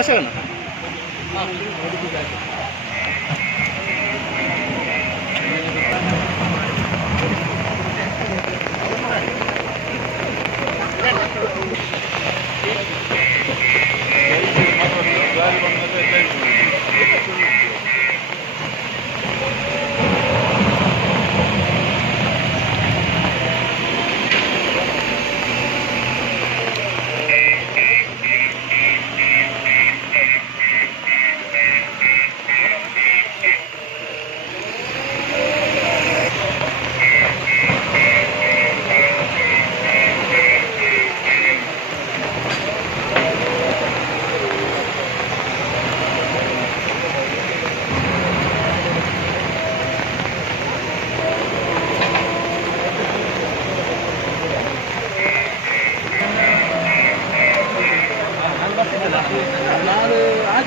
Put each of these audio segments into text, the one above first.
कशाला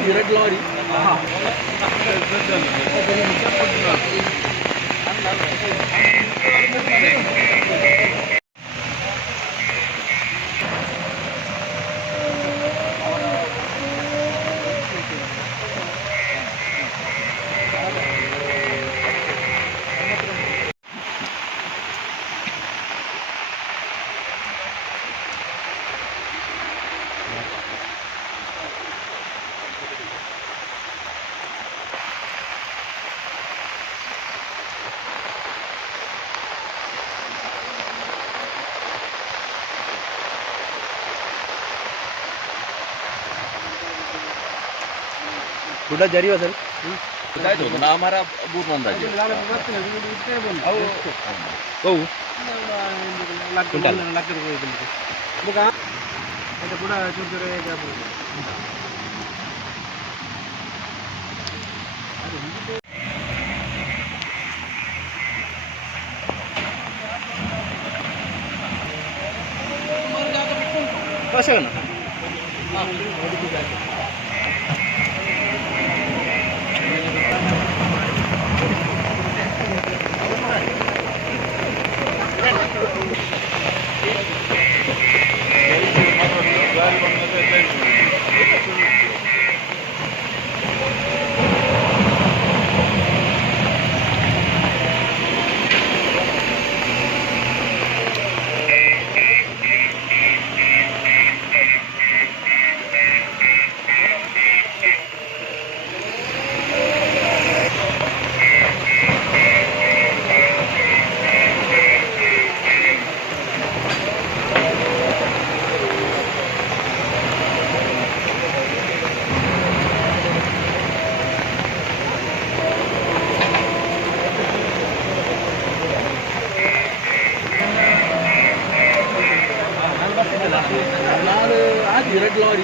red lorry कुठं जरी असेल काय होतं ना आम्हाला बूट अंदाजे कशाला रेड लॉरी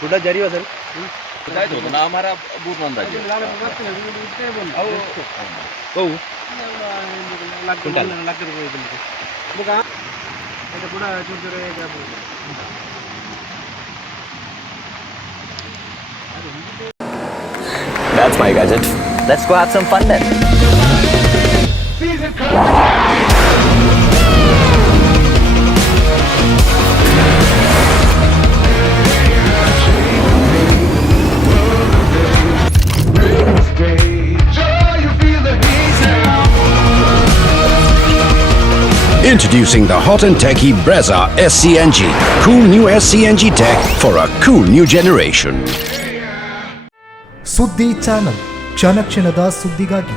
कुठं जरी असेल काय होतं ना आम्हाला बूट अंदाजे That's my gadget. Let's go have some fun then. Introducing the hot and techy Brezza SCNG. Cool new SCNG tech for a cool new generation. ಸುದ್ದಿ ಚಾನಲ್ ಕ್ಷಣ ಕ್ಷಣದ ಸುದ್ದಿಗಾಗಿ